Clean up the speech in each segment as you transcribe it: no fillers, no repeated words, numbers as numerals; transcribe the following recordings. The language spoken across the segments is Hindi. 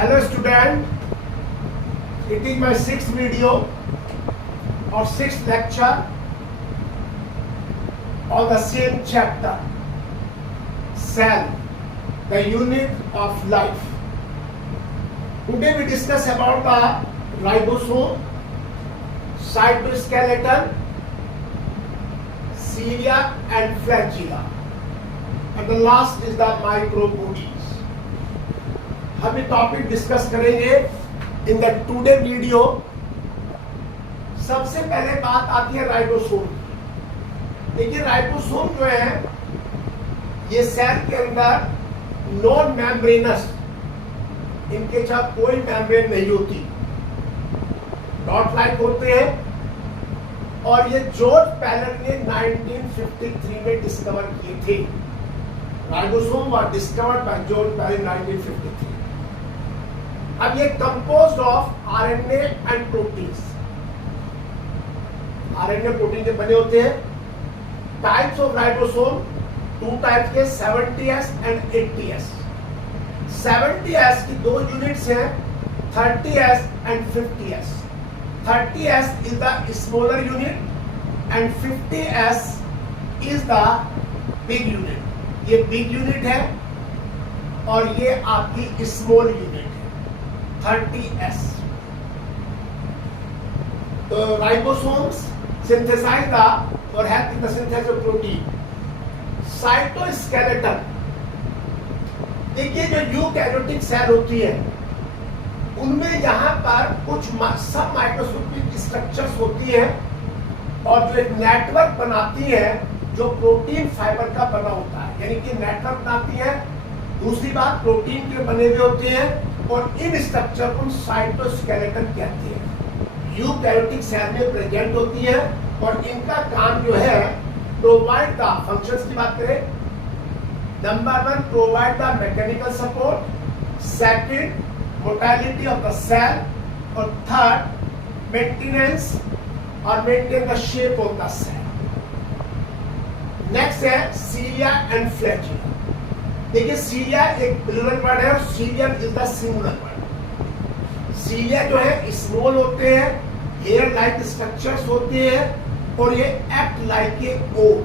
Hello student, it is my sixth video or sixth lecture on the same chapter, cell, the unit of life. Today we discuss about the ribosome, cytoskeleton, cilia and flagella, and the last is the microbodies. हम ये टॉपिक डिस्कस करेंगे इन द टुडे वीडियो। सबसे पहले बात आती है राइबोसोम। देखिए राइबोसोम जो है ये सेल के अंदर नॉन मेम्ब्रेनस, इनके साथ कोई मेम्ब्रेन नहीं होती, डॉट लाइक होते हैं और ये जॉर्ज पैलेट ने 1953 में डिस्कवर किए थे। Ribosome was discovered by George Palade 1953। अब ये composed of RNA and proteins, RNA protein के बने होते हैं। Types of ribosome two types के 70S एंड 80S। 70S की दो यूनिट्स हैं, 30S and 50S। 30S is the smaller unit and 50S is the big unit. ये बिग यूनिट है और ये आपकी स्मॉल यूनिट है 30S। तो ribosomes synthesize the or help in the synthesis of protein. Cytoskeleton, देखिए जो यूकैरियोटिक सेल होती है उनमें यहाँ पर कुछ सब माइक्रोस्कोपिक स्ट्रक्चर्स होती है और जो एक नेटवर्क बनाती है जो प्रोटीन फाइबर का बना होता है, यानी कि नेटवर्क बनाती है। दूसरी बात, प्रोटीन के बने हुए होते हैं और इन स्ट्रक्चर को साइटोस्केलेटन कहते हैं। यूकैरियोटिक सेल में प्रेजेंट होती है और इनका काम जो है प्रोवाइड द फंक्शंस की बात करें, number 1 provide the mechanical support, second motility of the cell और थर्ड मेंटेनेंस और maintain the shape of the cell. Next है सीलिया एंड फ्लैजिला। देखिए सीलिया एक प्लूरल वर्ड है और cilium is the singular word. Cilia जो है स्मॉल होते हैं, हेयर लाइक स्ट्रक्चर्स होते हैं और ये एक्ट लाइक ए ओर,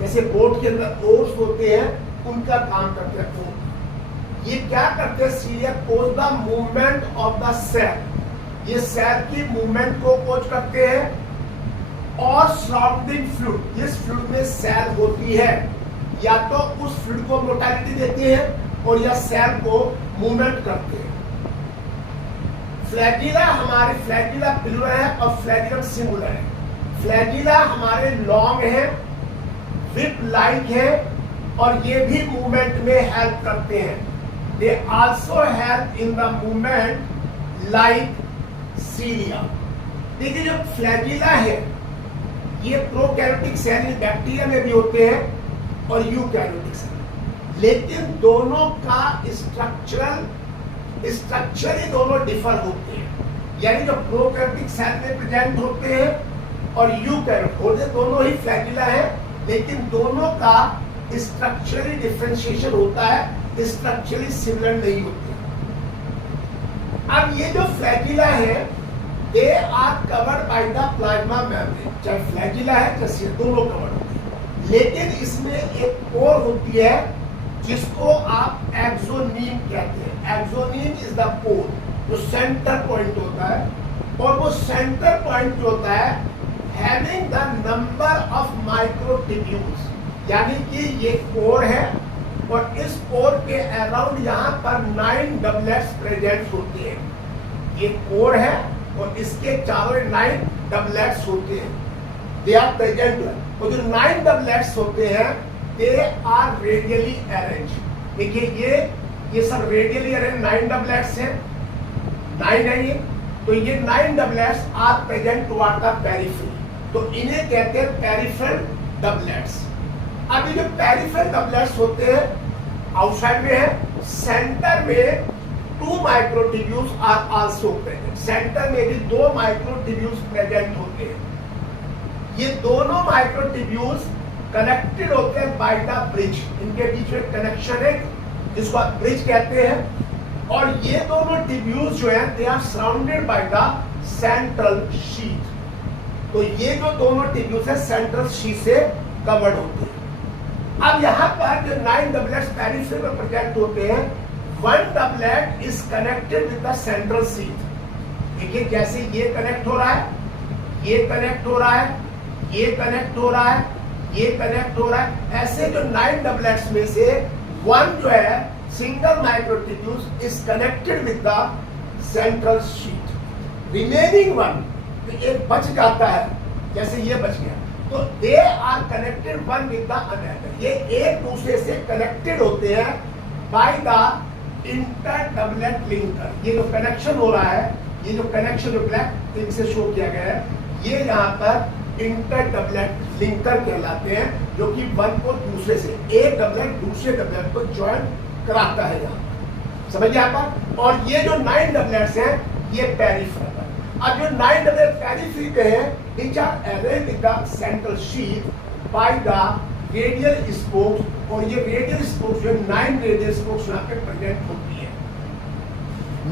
जैसे बोट के अंदर ओर्स होते हैं उनका काम करते हैं ओर। ये क्या करते हैं, cilia cause the movement of the cell, ये सेल की मूवमेंट को कोज करते हैं। और सराउंडिंग फ्लूइड, जिस फ्लूइड में सेल होती है या तो उस फ्लूइड को मोटालिटी देते हैं और या सेल को मूवमेंट करते हैं। फ्लैजिला हमारे फ्लैजिला प्लूरल है और फ्लैजिलम सिंगुलर है। फ्लैजिला हमारे लॉन्ग है, विप लाइक है और ये भी मूवमेंट में हेल्प करते हैं। They also help in the movement like cilia. देखिए जो फ्लैजिला है ये प्रोकैरियोटिक सेल बैक्टीरिया में भी होते हैं और यूकैरियोटिक सेल, लेकिन दोनों का स्ट्रक्चर ही दोनों डिफर होते हैं। यानी जो प्रोकैरियोटिक सेल में प्रेजेंट होते हैं और यूकैरियोट होते दोनों ही फ्लैजिला है, लेकिन दोनों का स्ट्रक्चरली डिफरेंशिएशन होता है, स्ट्रक्चरली सिमिलर नहीं होते। अब ये जो फ्लैजिला है they are covered by the plasma membrane, चाहे फ्लैजिला है चाहे दोनों कवर्ड होते हैं। लेकिन इसमें एक कोर होती है जिसको आप एक्सोनीम कहते हैं। एक्सोनीम इज द कोर, जो सेंटर पॉइंट होता है और वो सेंटर पॉइंट जो होता है having the number of microtubules, यानी कि ये कोर है और इस कोर के अराउंड यहाँ पर 9 डबलेट्स प्रेजेंट होते हैं। ये कोर है और इसके चारों 9 डबलेट्स होते हैं, दे आर प्रेजेंट। और जो 9 डबलेट्स होते हैं दे आर रेडियली अरेंज। देखिए ये सब रेडियली अरेंज 9 डबलेट्स हैं, 9 है ये, तो ये 9 doublets are present toward the periphery, तो इन्हें कहते हैं पेरिफेरल डबलेट्स। अब ये जो पेरिफेरल डबलेट्स होते हैं आउटसाइड में है, सेंटर में 2 microtubules are also present. Centre में भी 2 माइक्रोट्यूब्यूल्स प्रेजेंट होते हैं। ये दोनों माइक्रोट्यूब्यूल्स कनेक्टेड होते हैं बाय द ब्रिज, इनके बीच में कनेक्शन है जिसको आप ब्रिज कहते हैं। और ये दोनों टिब्यूल्स जो हैं they are surrounded by the central sheath. तो ये जो दोनों टिब्यूल्स हैं सेंट्रल शीथ से कवर्ड होते हैं। अब यहाँ पर जो 9 डबलेट्स पेरिफेरल में प्रेजेंट होते हैं, 1 doublet is connected with the central sheath. देखिए जैसे ये कनेक्ट हो रहा है, ये कनेक्ट हो रहा है, ये कनेक्ट हो रहा है, ये कनेक्ट हो रहा है, ऐसे जो 9 डबलेट्स में से 1 जो है single microtubule is connected with the central sheath. Remaining 1 तो एक बच जाता है, जैसे ये बच गया, तो they are connected one with the another. ये एक दूसरे से कनेक्टेड होते हैं by the inter doublet linker. ये जो कनेक्शन हो रहा है, ये जो कनेक्शन जो ब्लैक इंक से शो किया गया है, ये यहाँ पर इंटर डबलेट लिंकर कहलाते हैं, जो कि वन को दूसरे से, एक डबलेट दूसरे डबलेट को ज्वाइन कराता है। यहाँ पर समझिए यहाँ पर। और ये जो 9 डबलेट्स हैं ये पेरिफेरल। अब जो 9 डबलेट पेरिफेरल के हैं, which are arranged in the central sheath by the radial spokes, और ये रेडियल स्पोक्स जो 9 रेडियल स्पोक्स यहाँ पे प्रेजेंट होती है।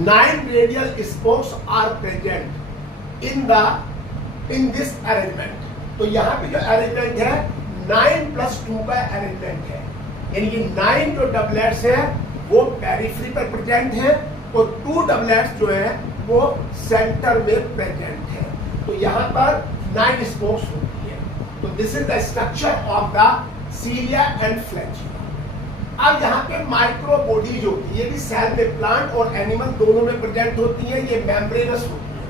9 radial spokes are present in this arrangement. तो यहाँ पे जो अरेंजमेंट है 9+2 का अरेंजमेंट है, यानी कि 9 जो डबलेट्स हैं वो पेरिफेरी पर प्रेजेंट हैं और 2 डबलेट्स जो है वो सेंटर में प्रेजेंट है। तो यहाँ पर 9 स्पोक्स होती है। तो this is the structure of the cilia and flagella. अब यहाँ पे माइक्रो बॉडी जो होती है, ये भी सेल में प्लांट और एनिमल दोनों में प्रेजेंट होती है। ये मेम्ब्रेनस होती है,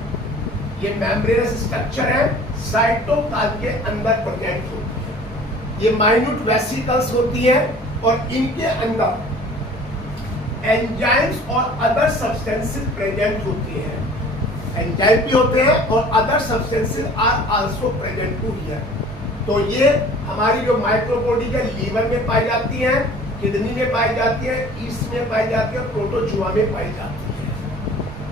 ये मेम्ब्रेनस स्ट्रक्चर है, साइटोप्लाज्म के अंदर प्रेजेंट होती है। ये माइन्यूट वेसिकल्स होती है और इनके अंदर एंजाइम्स और अदर सब्सटेंसेस प्रेजेंट होती हैं। एंजाइम भी होते हैं और other substances are also present to here. तो ये हमारी जो माइक्रोबॉडी है लीवर में पाई जाती है, किडनी में पाई जाती है, ईस्ट में पाई जाती है, प्रोटोजुआ में पाई जाती है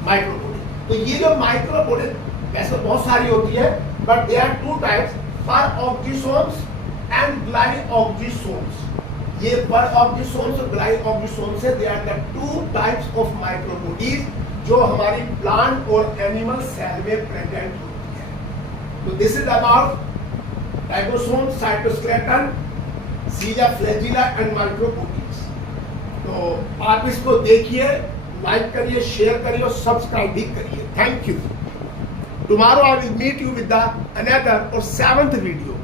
माइक्रोबॉडी। तो ये जो माइक्रोबॉडी वैसे बहुत सारी होती है, but they are 2 types, peroxisomes and glyoxysomes. ये परऑक्सीसोम्स और ग्लाइऑक्सीसोम्स है, they are the 2 types of microbodies जो हमारी प्लांट और एनिमल सेल में प्रेजेंट होती है। तो this is about ribosome, cytoskeleton, cilia, flagella and microbodies. तो आप इसको देखिए, लाइक करिए, शेयर करिए और सब्सक्राइब भी करिए। Thank you. Tomorrow I will meet you with the another और 7th वीडियो।